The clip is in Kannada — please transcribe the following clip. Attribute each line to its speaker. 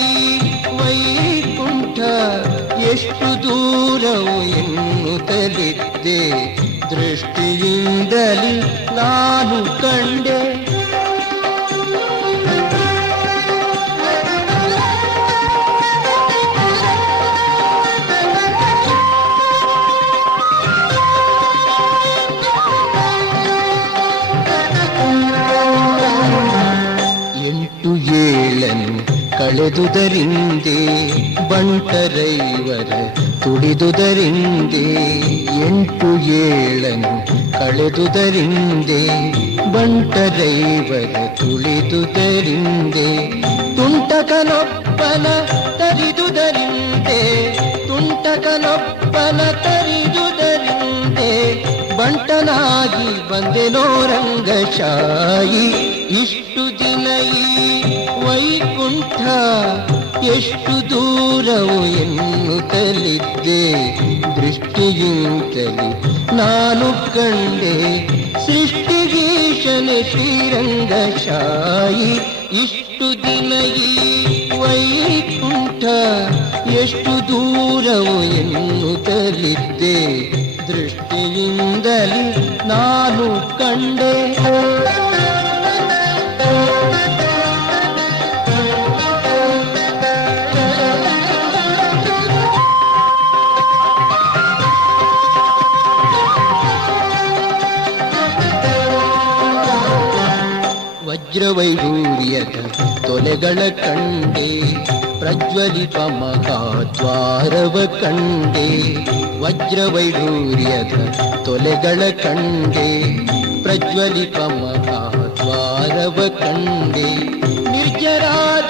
Speaker 1: ಈ ವೈಕುಂಠ ಎಷ್ಟು ದೂರವು ಎನ್ನುತ್ತಲಿದ್ದೆ ದೃಷ್ಟಿಯಿಂದಲೇ ನಾನು ಕಂಡೆ ಎಂಟು ಏಳನ್ನು ಕಳೆದುದರಿಂದೆ ಬಂಟರೈವರ ತುಡಿದುದರಿಂದೆ ಎಂಟು ಏಳನ್ನು ಕಳೆದುದರಿಂದೆ ಬಂಟರೈವರ ತುಳಿದುದರಿಂದೆ ತುಂಟಕನೊಪ್ಪನ ತರಿದುದರಿಂದೆ ತುಂಟಕನೊಪ್ಪನ ತರಿದುದರಿಂದೆ ಬಂಟನಾಗಿ ಬಂದೆನೋ ರಂಗಶಾಯಿ ಇಷ್ಟು ದಿನ ಈ ವೈಕುಂಠ ಎಷ್ಟು ದೂರವು ಎನ್ನುತ್ತಲಿದ್ದೆ. ದೃಷ್ಟಿಯಿಂದಲೇ ನಾನು ಕಂಡೆ ಸೃಷ್ಟಿಗೀಶನೆ ಶ್ರೀರಂಗಶಾಯಿ ಇಷ್ಟು ದಿನ ಈ ವೈಕುಂಠ ಎಷ್ಟು ದೂರವು ಎನ್ನುತ್ತಲಿದ್ದೆ. ದೃಷ್ಟಿಯಿಂದಲೇ ನಾನು ಕಂಡೆ. ವಜ್ರವೈಡೂರ್ಯದ ತೊಲೆಗಳ ಕಂಡೆ ಪ್ರಜ್ವಲಿತ ಮಹಾದ್ವಾರವ ಕಂಡೆ ವಜ್ರವೈಡೂರ್ಯದ ತೊಲೆಗಳ ಕಂಡೆ ಪ್ರಜ್ವಲಿತ ಮಹಾದ್ವಾರವ ಕಂಡೆ ನಿರ್ಜರಾದಿ